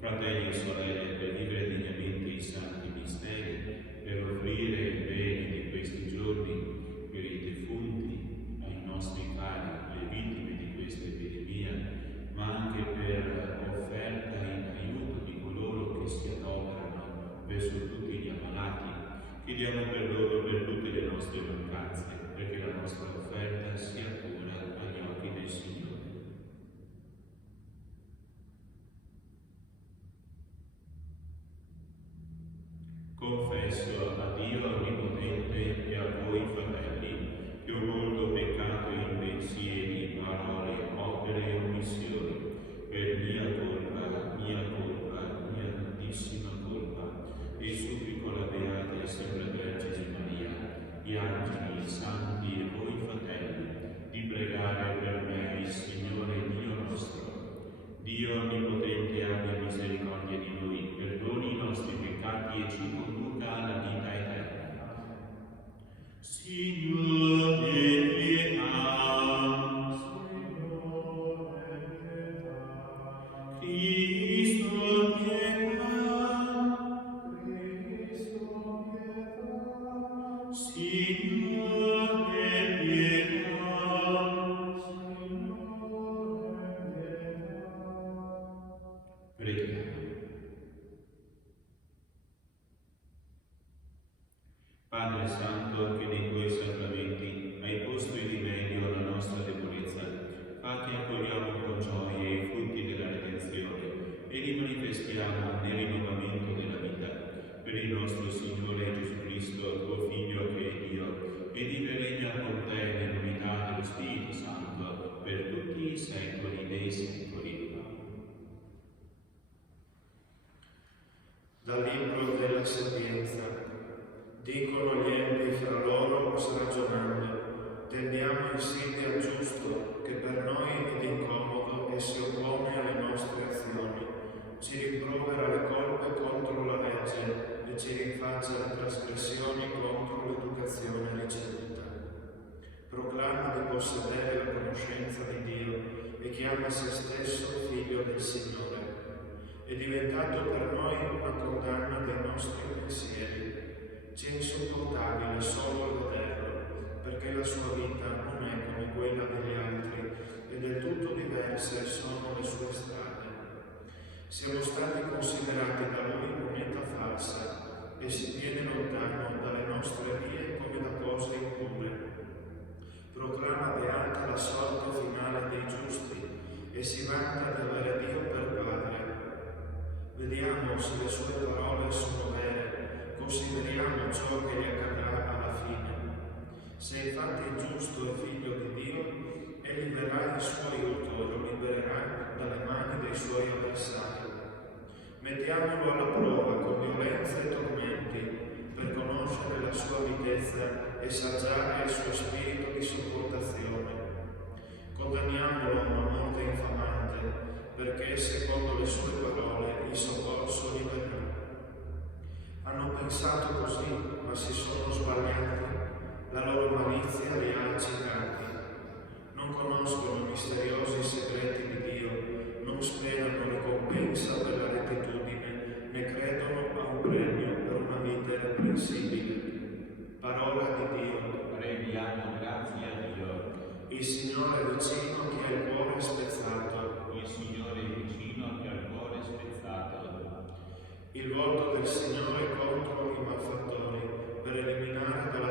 Fratelli e sorelle, per vivere degnamente i santi misteri, per offrire il bene di questi giorni per i defunti, ai nostri cari, le vittime di questa epidemia, ma anche per offerta in aiuto di coloro che si adoperano verso tutti gli ammalati, chiediamo perdono per tutte le nostre mancanze, perché la nostra offerta sia pura agli occhi del Signore. Confesso a Dio Onnipotente e a voi, fratelli, che ho molto peccato in pensieri, parole, opere e omissioni, per mia grandissima colpa, e supplico la Beata e sempre Vergine Maria, gli angeli, i santi e voi, fratelli, di pregare per me il Signore Dio nostro. Dio Onnipotente abbia misericordia di noi, perdoni i nostri peccati e ci conduca alla vita eterna. Signore, pietà. Signore, pietà. Cristo, pietà. Cristo, pietà. Signore, pietà. Preghiamo. Padre Santo, che nei tuoi sacramenti hai posto in rimedio alla nostra debolezza, fa che accogliamo con gioia i frutti della redenzione e li manifestiamo nel rinnovamento della vita. Per il nostro Signore Gesù Cristo, tuo Figlio che è Dio, e vive e regna con te nell'unità dello Spirito Santo per tutti i secoli dei secoli. Dal libro della Sapienza. Dicono gli empi fra loro ragionando, tendiamo insidia giusto che per noi è incomodo e si oppone alle nostre azioni, ci rimprovera le colpe contro la legge e ci rinfaccia le trasgressioni contro l'educazione ricevuta. Proclama di possedere la conoscenza di Dio e chiama se stesso figlio del Signore. È diventato per noi una condanna dei nostri pensieri. Ci è insopportabile solo vederlo, perché la sua vita non è come quella degli altri e del tutto diverse sono le sue strade. Siamo stati considerati da lui moneta falsa e si tiene lontano dalle nostre vie come da cose impure. Proclama beata la sorte finale dei giusti e si vanta di avere Dio per Padre. Vediamo se le sue parole sono vere, consideriamo ciò che gli accadrà alla fine. Se infatti è giusto e figlio di Dio, egli verrà il suo aiuto e lo libererà dalle mani dei suoi avversari. Mettiamolo alla prova con violenza e tormenti, per conoscere la sua mitezza e saggiare il suo spirito di sopportazione. Condanniamolo a una morte infamante, perché secondo le sue parole il soccorso gli verrà. Hanno pensato così, ma si sono sbagliati, la loro malizia li ha accecati. Non conoscono i misteriosi segreti di Dio, non sperano ricompensa per la rettitudine, né credono a un premio per una vita irreprensibile. Parola di Dio. Preghiamo grazie a Dio. Il Signore è vicino a chi ha il cuore spezzato. Il Signore è vicino a chi ha il cuore spezzato. Il volto del Signore contro i malfattori, per eliminare dalla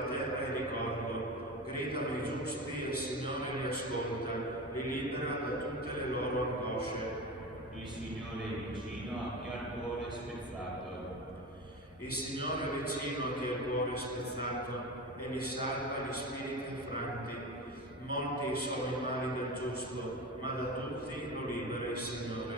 battezzato, e mi salva gli spiriti affranti. Molti sono i mali del giusto, ma da tutti lo libera il Signore.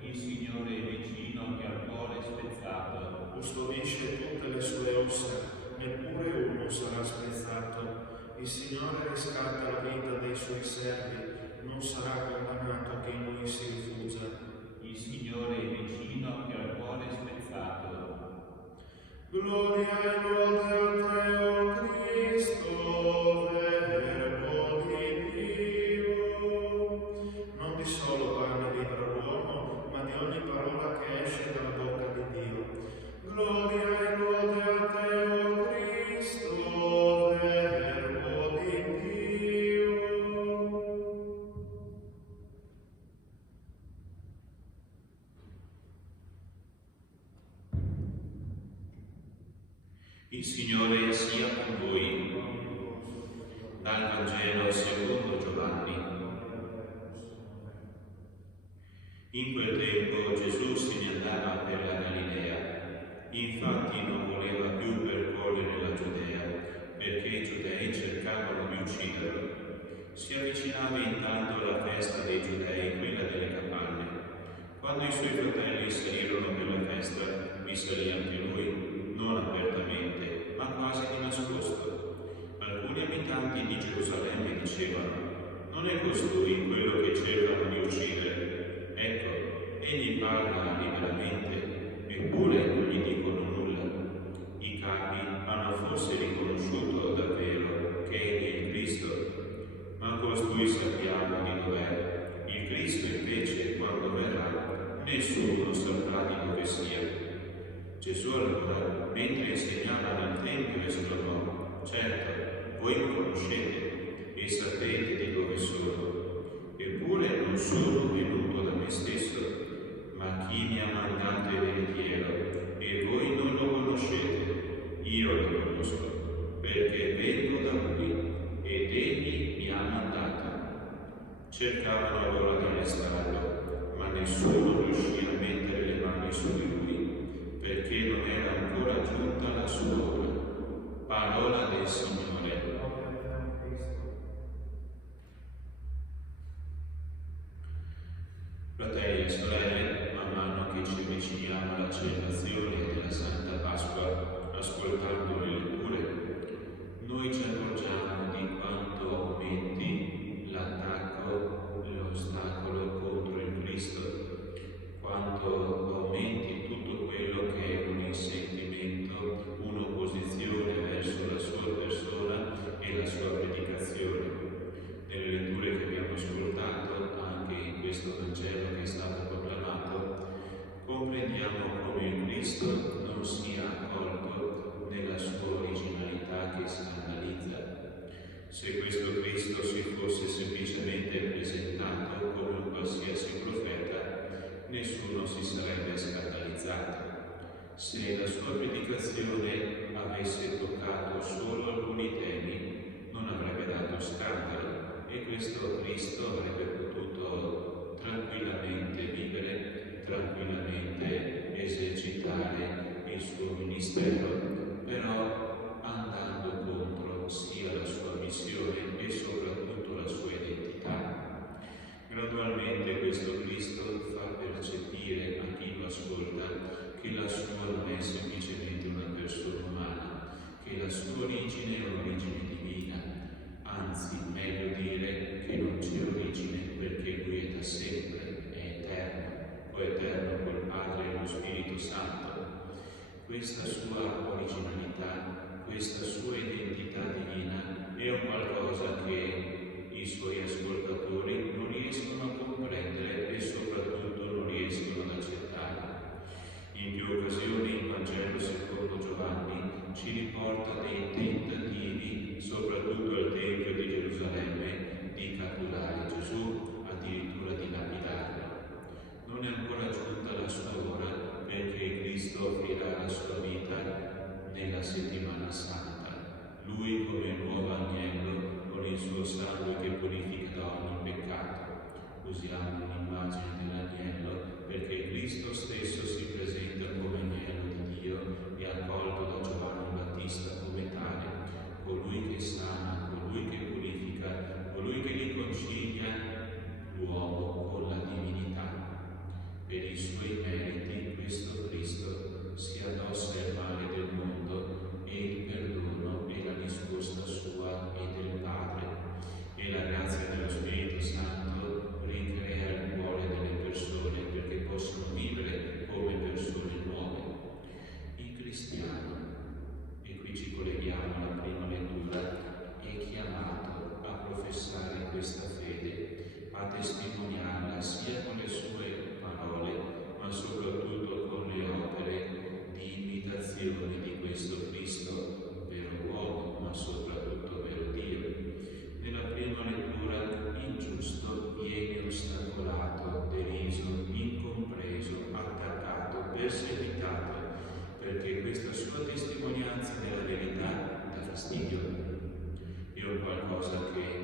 Il Signore è vicino che al cuore spezzato. Custodisce tutte le sue ossa, neppure uno sarà spezzato. Il Signore riscatta la vita dei suoi servi, non sarà condannato chi in lui si rifugia. Il Signore è vicino che al cuore spezzato. Gloria e lode a te, o Cristo, Verbo di Dio. Non di solo pane vivrà l'uomo, ma di ogni parola che esce dalla bocca di Dio. Gloria e lode a te, o Cristo, Verbo di Dio. Il Signore sia con voi. Dal Vangelo secondo Giovanni. In quel tempo Gesù se ne andava per la Galilea. Infatti non voleva più percorrere la Giudea, perché i giudei cercavano di ucciderlo. Si avvicinava intanto la festa dei giudei, quella delle capanne. Quando i suoi fratelli salirono per la festa, vi salì anche lui, non apertamente, ma quasi di nascosto. Alcuni abitanti di Gerusalemme dicevano: non è costui quello che cercano di uccidere? Ecco, egli parla liberamente, eppure non gli dicono nulla. I capi hanno forse riconosciuto davvero che egli è il Cristo, ma costui sappiamo di dov'è. Il Cristo invece, quando verrà, nessuno saprà di dove sia. Gesù allora, mentre insegnava nel Tempio, esclamò: certo, voi mi conoscete e sapete di dove sono. Eppure non sono venuto da me stesso, ma chi mi ha mandato è veritiero, e voi non lo conoscete. Io lo conosco, perché vengo da lui, ed egli mi ha mandato. Cercavano allora di arrestarlo, ma nessuno riuscì a mettere le mani su di lui, perché non era ancora giunta la sua ora. Parola del Signore. Fratelli e sorelle, man mano che ci avviciniamo alla celebrazione della Santa Pasqua, ascoltando le letture, noi ci accorgiamo di quanto aumenti l'attacco, l'ostacolo contro il Cristo, quanto aumenti tutto quello che è un insentimento, un'opposizione verso la sua persona e la sua predicazione. Nelle letture che abbiamo ascoltato, anche in questo Vangelo che è stato proclamato, comprendiamo come il Cristo non sia accolto nella sua originalità che scandalizza. Se questo Cristo si fosse semplicemente presentato come un qualsiasi profeta, nessuno si sarebbe scandalizzato. Se la sua predicazione avesse toccato solo alcuni temi, non avrebbe dato scandalo, e questo Cristo avrebbe potuto tranquillamente vivere, tranquillamente esercitare il suo ministero, però andando contro sia la sua missione e soprattutto la sua identità. Gradualmente questo Cristo fa percepire a chi lo ascolta che la sua non è semplicemente una persona umana, che la sua origine è un'origine divina, anzi, meglio dire che non c'è origine perché lui è da sempre, è eterno, coeterno col Padre e lo Spirito Santo. Questa sua originalità, questa sua identità divina è un qualcosa che i suoi ascoltatori non riescono a comprendere e soprattutto non riescono ad accettare. In più occasioni il Vangelo secondo Giovanni ci riporta dei tentativi, soprattutto al Tempio di Gerusalemme, di catturare Gesù, addirittura di lapidarlo. Non è ancora giunta la sua ora, perché Cristo offrirà la sua vita nella settimana santa. Lui come nuovo agnello, con il suo sangue che purifica da ogni peccato. Usiamo l'immagine dell'agnello perché Cristo stesso si presenta come agnello di Dio e accolto da Giovanni Battista come tale,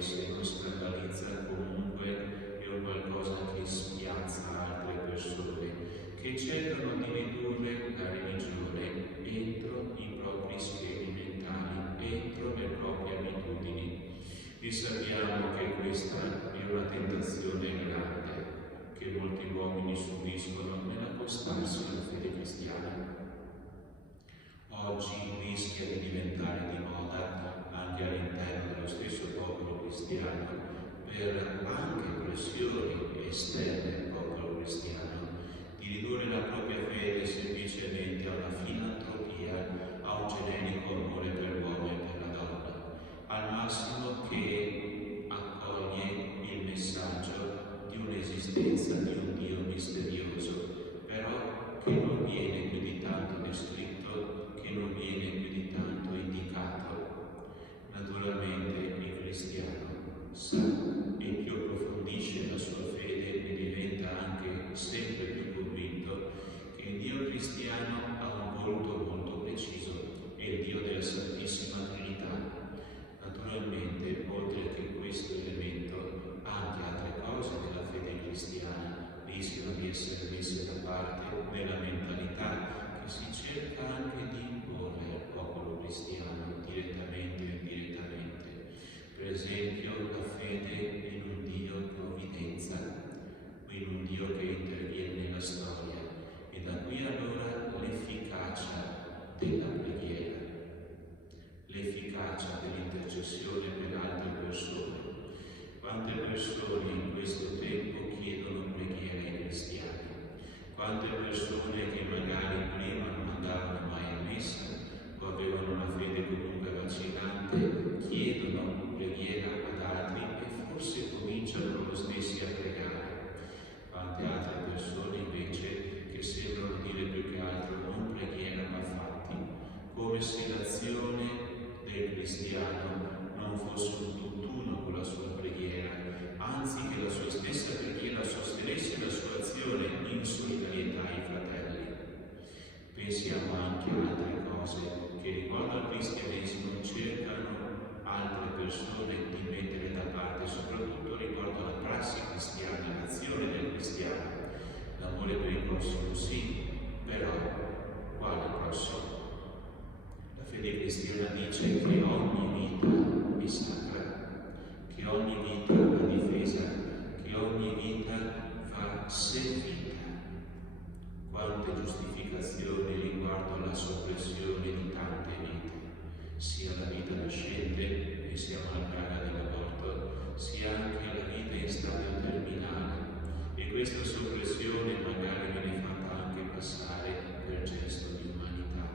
se non scandalizza, comunque è un qualcosa che spiazza altre persone, che cercano di ridurre la religione entro i propri schemi mentali, entro le proprie abitudini. E sappiamo che questa è una tentazione grande che molti uomini subiscono nell'accostarsi alla fede cristiana. Oggi rischia di diventare di moda anche all'interno dello stesso popolo cristiano, per anche pressioni esterne al popolo cristiano, di ridurre la propria fede semplicemente a una filantropia, a un generico amore per l'uomo e per la donna, al massimo che accoglie il messaggio di un'esistenza di un Dio misterioso, però che non viene più di tanto descritto, che non viene più di tanto indicato. Naturalmente il cristiano sa e più approfondisce la sua fede e diventa anche sempre più convinto che il Dio cristiano ha un volto molto preciso, è il Dio della Santissima Trinità. Naturalmente, oltre che questo elemento, anche altre cose della fede cristiana rischiano di essere messe da parte nella mentalità che si cerca anche di imporre al popolo cristiano, direttamente o indirettamente. Per esempio, la fede in un Dio provvidenza, in un Dio che interviene nella storia, e da qui allora l'efficacia della preghiera, l'efficacia dell'intercessione per altre persone. Quante persone in questo tempo chiedono preghiera ai cristiani? Quante persone che magari prima non andavano mai a messa o avevano una fede comunque vacillante chiedono preghiera ad altri e forse cominciano loro stessi a pregare. Quante altre persone invece che sembrano dire più che altro non preghiera ma fatti, come se l'azione del cristiano non fosse un tutt'uno con la sua preghiera, anzi che la sua stessa preghiera sostenesse la sua azione in solidarietà ai fratelli. Pensiamo anche a altre cose che riguardo al cristianesimo cercano altre persone di mettere da parte, soprattutto riguardo alla prassi cristiana, l'azione del cristiano. L'amore per il prossimo sì, però quale prossimo? La fede cristiana dice che ogni vita è sacra, che ogni vita va difesa, che ogni vita va servita. Quante giustificazioni riguardo alla soppressione di tante vite, sia la vita nascente, e siamo alla piaga dell'aborto, sia anche la vita in stadio terminale. E questa soppressione magari viene fatta anche passare per gesto di umanità.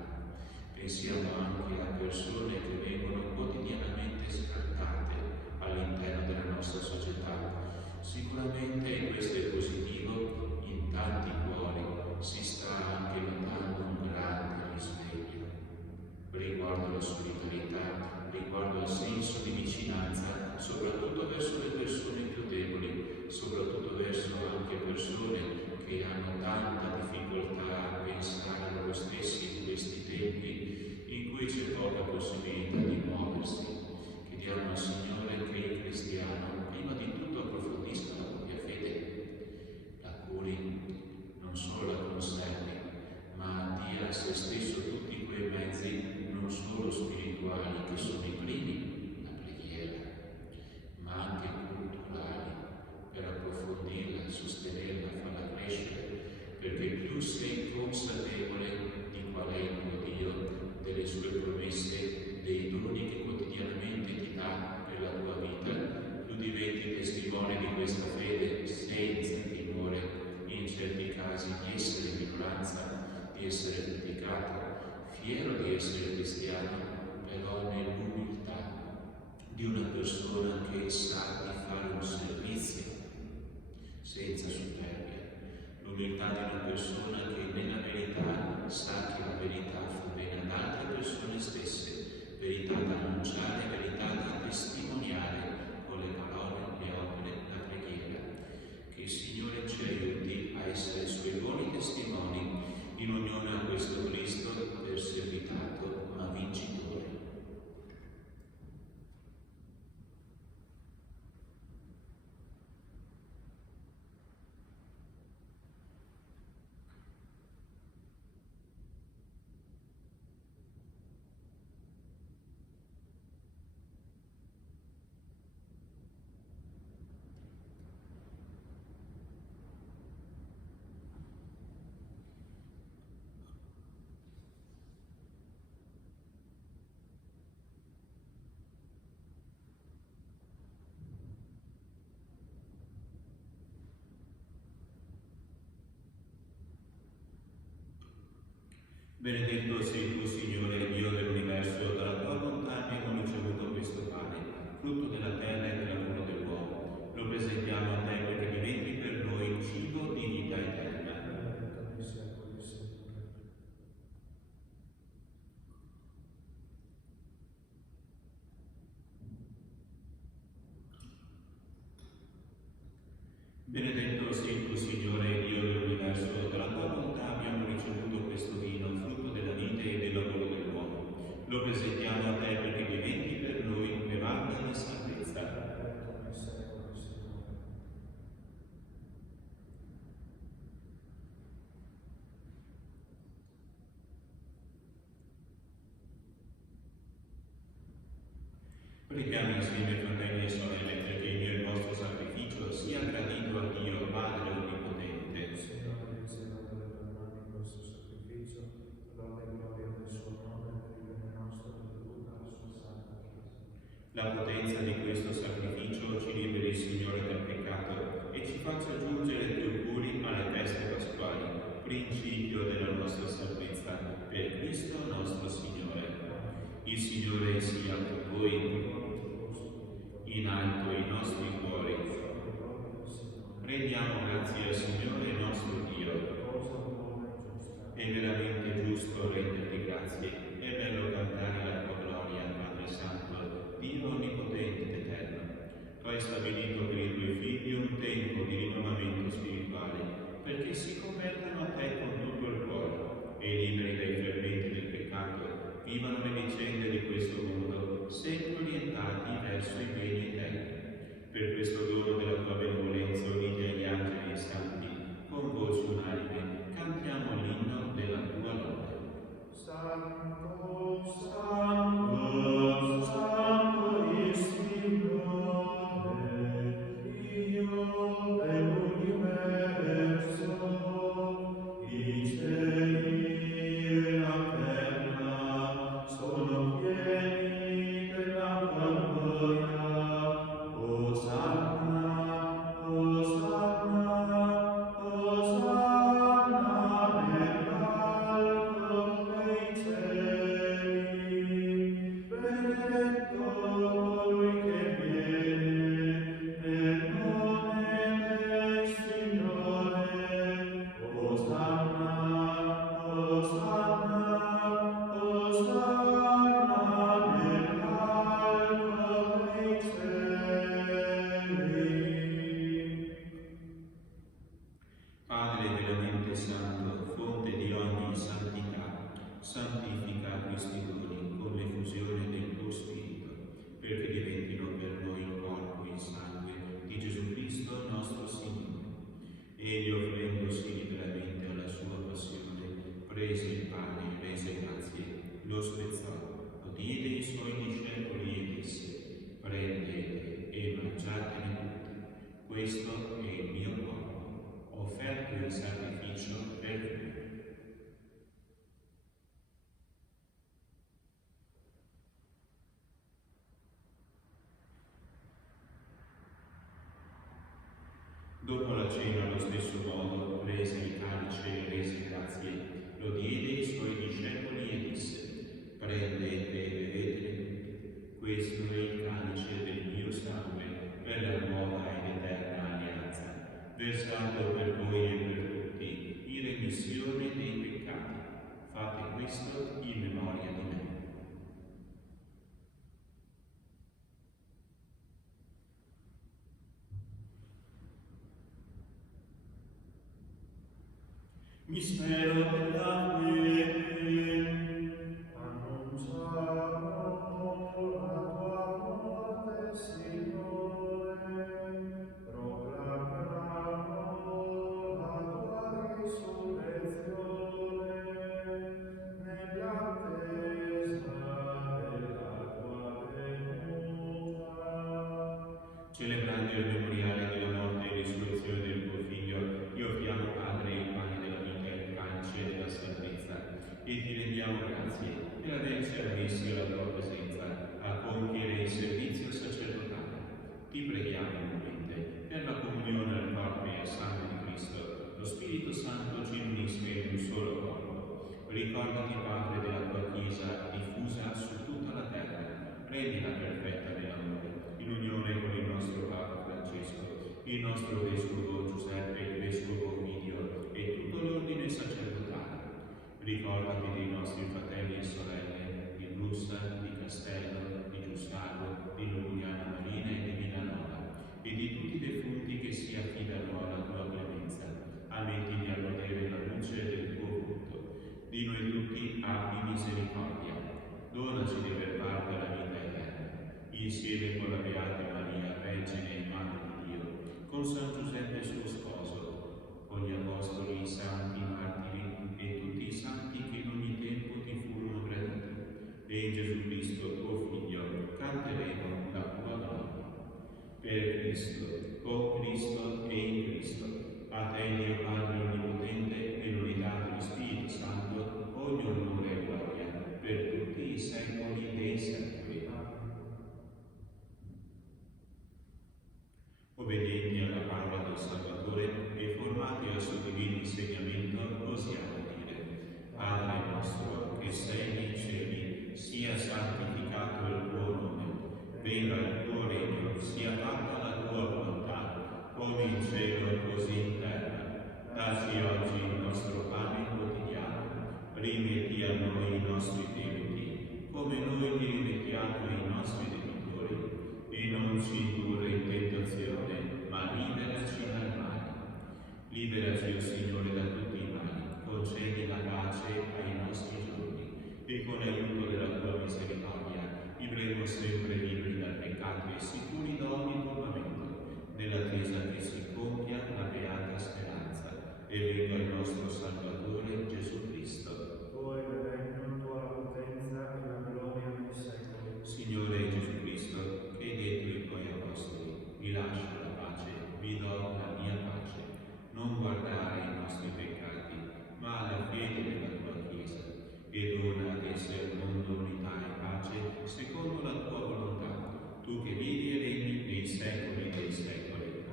Pensiamo anche a persone che vengono quotidianamente sfrattate all'interno della nostra società. Sicuramente questo è positivo, in tanti cuori si sta anche notando un grande risveglio riguardo alla solidarietà, riguardo al senso di vicinanza, soprattutto verso le persone più deboli, soprattutto verso anche persone che hanno tanta difficoltà a pensare a loro stessi in questi tempi in cui c'è poca possibilità di muoversi. Chiediamo al Signore che il cristiano prima di tutto approfondisca la propria fede, la curi, non solo la conservi, ma dia a se stesso tutti quei mezzi non solo spirituali che sono i primi, la preghiera, ma anche culturali, per approfondirla, sostenerla, farla crescere, perché più sei consapevole di qual è il tuo Dio, delle sue promesse, dei doni che quotidianamente ti dà per la tua vita, più diventi testimone di questa fede senza timore, in certi casi di essere minoranza, di essere criticato, fiero di essere cristiano, però nell'umiltà di una persona che sa di fare un servizio senza superbia, l'umiltà di una persona che nella verità sa che la verità fa bene ad altre persone stesse, verità da annunciare, verità da testimoniare con le parole, le opere, la preghiera. Che il Signore ci aiuti a essere Suoi buoni testimoni in unione a questo Cristo perseguitato ma vincitore. Benedetto sei tu, Signore, Dio dell'universo, dalla tua bontà abbiamo ricevuto questo pane, frutto della terra e del lavoro dell'uomo. Lo presentiamo a te perché diventi per noi il cibo di vita eterna. Benedetto sei tu, Signore, Dio dell'universo, dalla tua bontà abbiamo ricevuto questo vino, frutto della vita e del lavoro dell'uomo. Lo presentiamo a te perché diventi per noi levanda e salvezza. Preghiamo insieme, fratelli e sorelle, perché il mio e il vostro sacrificio sia gradito a Dio, Padre Onnipotente. Signore, riceva dalle mani questo sacrificio, lode e gloria del suo nome, per il bene nostro e per tutta la sua santa Chiesa. La potenza di questo sacrificio ci liberi, Signore, dal peccato e ci faccia giungere più puri alle feste pasquali, principio della nostra salvezza, per Cristo nostro Signore. Il Signore sia con voi, in alto i nostri cuori. Rendiamo grazie al Signore nostro Dio. È veramente giusto renderti grazie, è bello cantare la tua gloria, Padre Santo, Dio Onnipotente ed Eterno. Tu hai stabilito per i tuoi figli un tempo di rinnovamento spirituale, perché si convertano a te con tutto il cuore e liberi dai fermenti del peccato, vivano le vicende di questo mondo, sempre orientati verso i beni eterni. Per questo dono della tua benevolenza, uniti agli angeli e santi, con voce unanime, cantiamo l'inno della tua lode. Santo, Santo, Santo il Signore, Dio dell'universo, i cieli e la terra sono pieni della tua gloria. Osanna, Osanna, Osanna nell'alto dei cieli. Benedetto colui che viene nel nome del Signore. Osanna, Osanna, Osanna nell'alto dei cieli. Padre veramente santo, fonte di ogni santità, santifica questi doni con l'effusione del tuo Spirito, perché diventino per noi il corpo e il sangue di Gesù Cristo nostro Signore. Egli, offrendosi liberamente alla sua passione, prese il pane, rese grazie, lo spezzò, lo diede ai suoi discepoli e disse: prendete e mangiatene tutti, questo è il mio corpo, offerto in sacrificio per voi. Dopo la cena, allo stesso modo, prese il calice e rese grazie, lo diede ai suoi discepoli e disse: prendete e bevetene tutti, questo è il calice del mio sangue, per la nuova ed eterna alleanza, versato per voi e per tutti, in remissione dei peccati. Fate questo in memoria di me. Mistero della fede. Annunciamo la tua morte, Signore, proclamiamo la tua risurrezione, nell'attesa della tua venuta. Celebrando il memoriale della morte e risurrezione del tuo Figlio, io offriamo, Padre, il pane della vita e il calice della salvezza. insieme con la Beata Maria, Vergine e Madre di Dio, con San Giuseppe suo sposo, con gli Apostoli, i Santi, i Martiri e tutti i Santi che in ogni tempo ti furono graditi. E in Gesù Cristo, tuo Figlio, canteremo la tua gloria. Per Cristo, con Cristo e in Cristo, a te Dio Padre Onnipotente, nell'unità dello Spirito Santo, ogni onore e gloria, per tutti i secoli dei secoli. Obbedienti alla parola del Salvatore e formati al suo divino insegnamento, osiamo dire: Padre nostro, che sei nei cieli, sia santificato il tuo nome, venga il tuo regno, sia fatta la tua volontà, come in cielo così in terra. Dacci oggi il nostro pane quotidiano, rimetti a noi i nostri debiti, come noi li rimettiamo ai nostri debitori, e non ci indurre in tentazione, ma liberaci dal male. Liberaci, o Signore, da tutti i mali, concedi la pace ai nostri giorni, e con l'aiuto della tua misericordia vivremo sempre liberi dal peccato e sicuri da ogni turbamento, nell'attesa che si compia la beata speranza e venga il nostro Salvatore Gesù Cristo. Tuo è il regno, tua la potenza e la gloria nei secoli. Signore Gesù Cristo, che hai detto ai tuoi apostoli: vi lascio la pace, vi do la mia pace. Non guardare i nostri peccati, ma la fede della tua Chiesa, e dona ad esse al mondo unità e pace, secondo la tua volontà, tu che vivi e regni nei secoli dei secoli.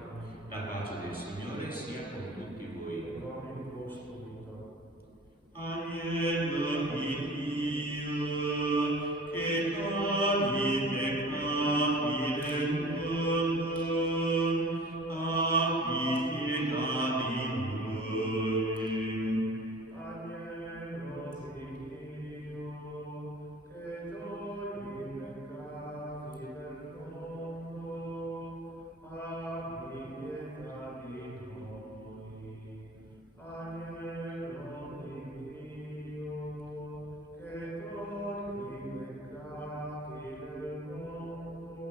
La pace del Signore sia con tutti voi. Agnello di Dio, che togli i peccati del mondo, abbi pietà di noi. Agnello di Dio, che togli i peccati del mondo, abbi pietà di noi. Agnello di Dio, che togli i peccati del mondo,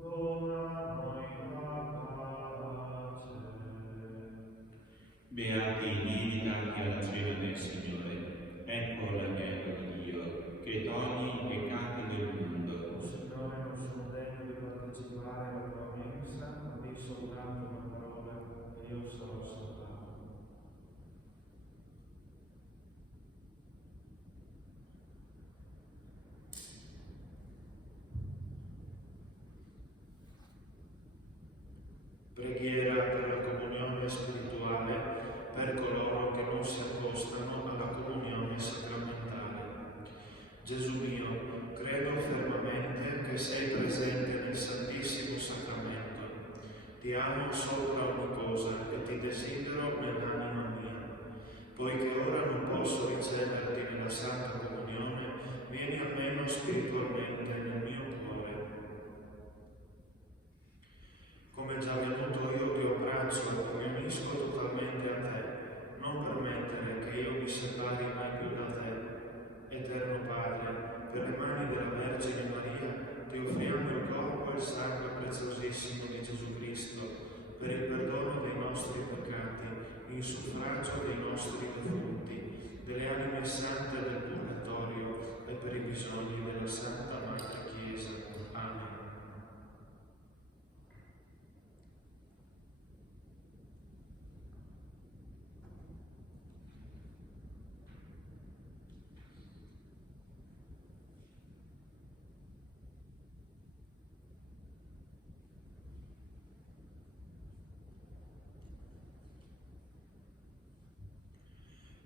dona a noi la pace. Beati i vivi tanti alla cena del Signore. Ecco l'agnello di Dio, che toglie i peccati del mondo. O Signore, non sono degno di partecipare alla tua mensa, ma di soltanto una parola e io sarò salvato. Preghiera per la comunione spirituale per coloro che non si accostano alla comunione sacramentale. Gesù mio, credo fermamente che sei presente nel Santissimo Sacramento. Ti amo sopra ogni cosa e ti desidero nell'anima mia. Poiché ora non posso riceverti nella Santa Comunione, vieni almeno spiritualmente nel mio cuore. Come già venuto io ti abbraccio e mi unisco totalmente a te. Non permettere che io mi separi mai più da te. Eterno Padre, per le mani della Vergine Maria ti offriamo il corpo e il sangue preziosissimo di Gesù Cristo, per il perdono dei nostri peccati, in suffragio dei nostri defunti, delle anime sante del purgatorio e per i bisogni della Santa Madre Chiesa. Amen.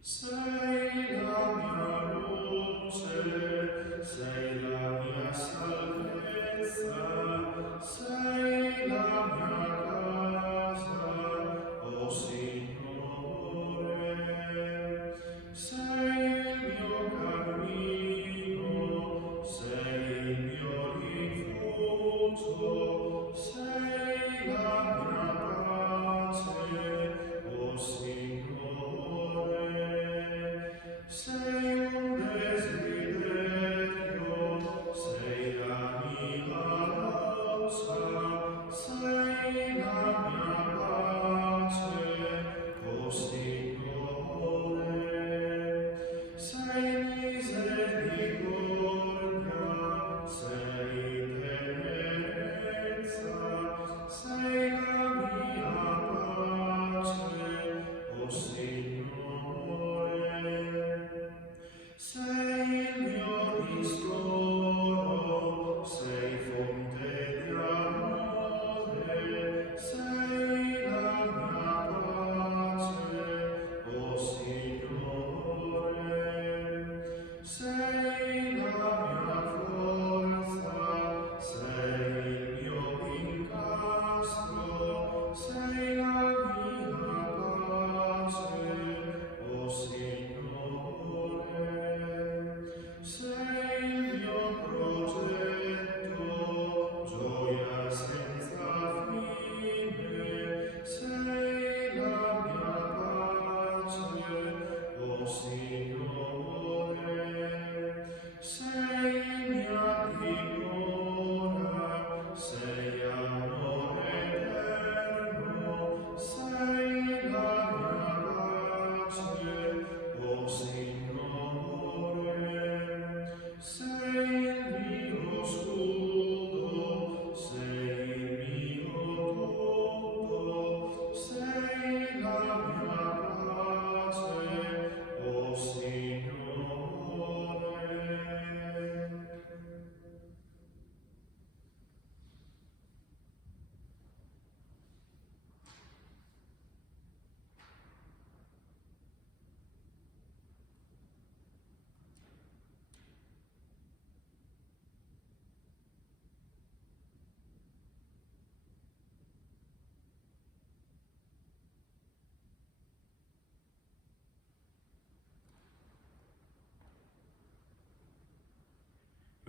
Sei la mia luce, sei la mia salvezza, sei la mia casa, o Signore. Sei il mio cammino, sei il mio rifugio, sei la mia pace, o Signore.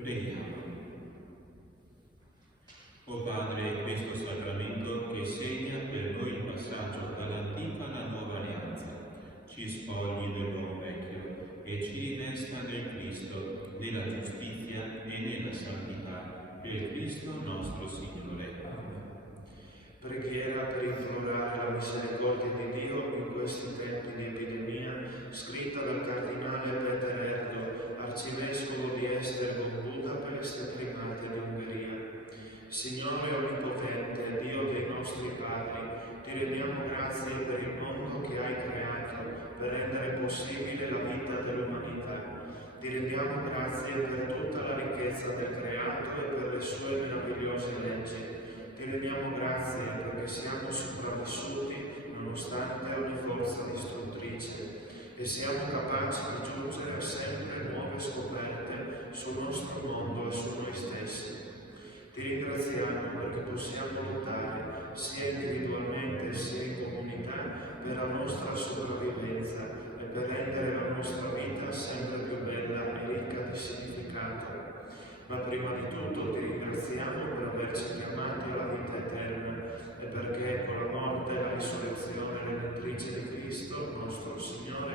Preghiamo. O Padre, questo sacramento che segna per noi il passaggio dall'antica alla nuova alleanza, ci spogli dell'uomo vecchio e ci rivesta del Cristo, nella giustizia e nella santità, per Cristo nostro Signore. Preghiera per implorare la misericordia di Dio in questi tempi di epidemia, scritta dal cardinale Peter Erdo, arcivescovo di Esztergom, Budapest e primate di Ungheria. Signore Onnipotente, Dio dei nostri padri, ti rendiamo grazie per il mondo che hai creato, per rendere possibile la vita dell'umanità. Ti rendiamo grazie per tutta la ricchezza del creato e per le sue meravigliose leggi. Ti rendiamo grazie perché siamo sopravvissuti nonostante ogni forza distruttrice e siamo capaci di giungere a sempre nuove scoperte sul nostro mondo e su noi stessi. Ti ringraziamo perché possiamo lottare sia individualmente sia in comunità per la nostra sopravvivenza e per rendere la nostra vita sempre più bella e ricca di significato. Ma prima di tutto ti ringraziamo per averci chiamati alla vita eterna e perché con la morte e la risurrezione redentrice di Cristo, nostro Signore,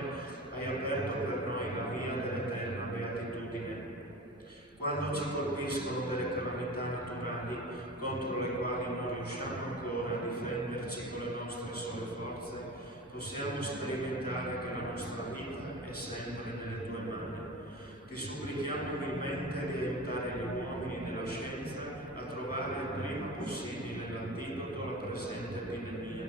hai aperto per noi la via dell'eterna beatitudine. Quando ci colpiscono delle calamità naturali contro le quali non riusciamo ancora a difenderci con le nostre sole forze, possiamo sperimentare che la nostra vita è sempre nelle tue mani. Ti supplichiamo umilmente di aiutare gli uomini della scienza a trovare il prima possibile l'antidoto alla presente epidemia.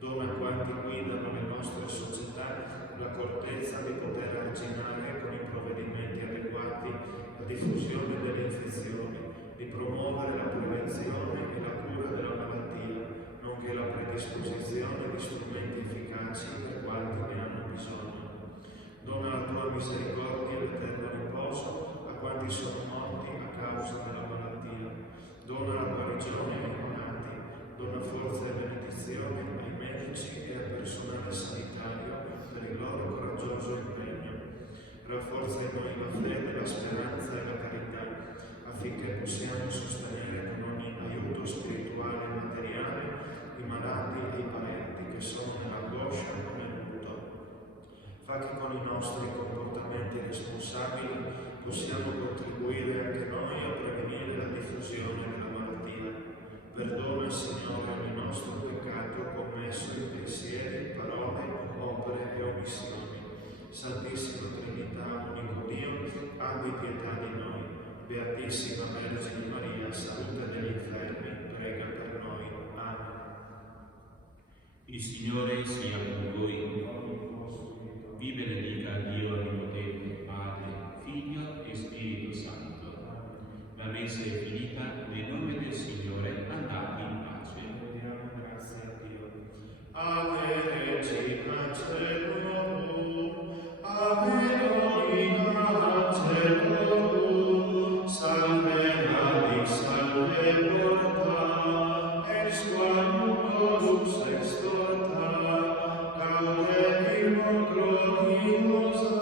Dona a quanti guidano le nostre società l'accortezza di poter arginare con i provvedimenti adeguati la diffusione delle infezioni, di promuovere la prevenzione e la cura della malattia, nonché la predisposizione di strumenti efficaci per quanti ne hanno bisogno. Dona la tua misericordia e l'eterno riposo a quanti sono morti a causa della malattia. Dona la guarigione ai malati, dona forza e benedizione ai medici e al personale sanitario per il loro coraggioso impegno. Rafforza in noi la fede, la speranza e la carità, affinché possiamo sostenere con ogni aiuto spirituale e materiale i malati e i parenti che sono nell'angoscia e nel lutto. Fa che con i nostri comportamenti responsabili possiamo contribuire anche noi a prevenire la diffusione della malattia. Perdona, Signore, ogni nostro peccato commesso in pensieri, parole, opere e omissioni. Santissima Trinità, unico Dio, abbi pietà di noi. Beatissima Vergine Maria, salute degli infermi, prega per noi. Amen. Il Signore sia con voi. Vi benedica Dio Onnipotente, Padre, Figlio e Spirito Santo. La messa è finita, nel nome del Signore andate in pace. Diamo grazie a Dio. Ave Regina Caelorum, Ave Regina Caelorum, salve Maria, salve porta, et squamulus extorta, gaudet gloriosa,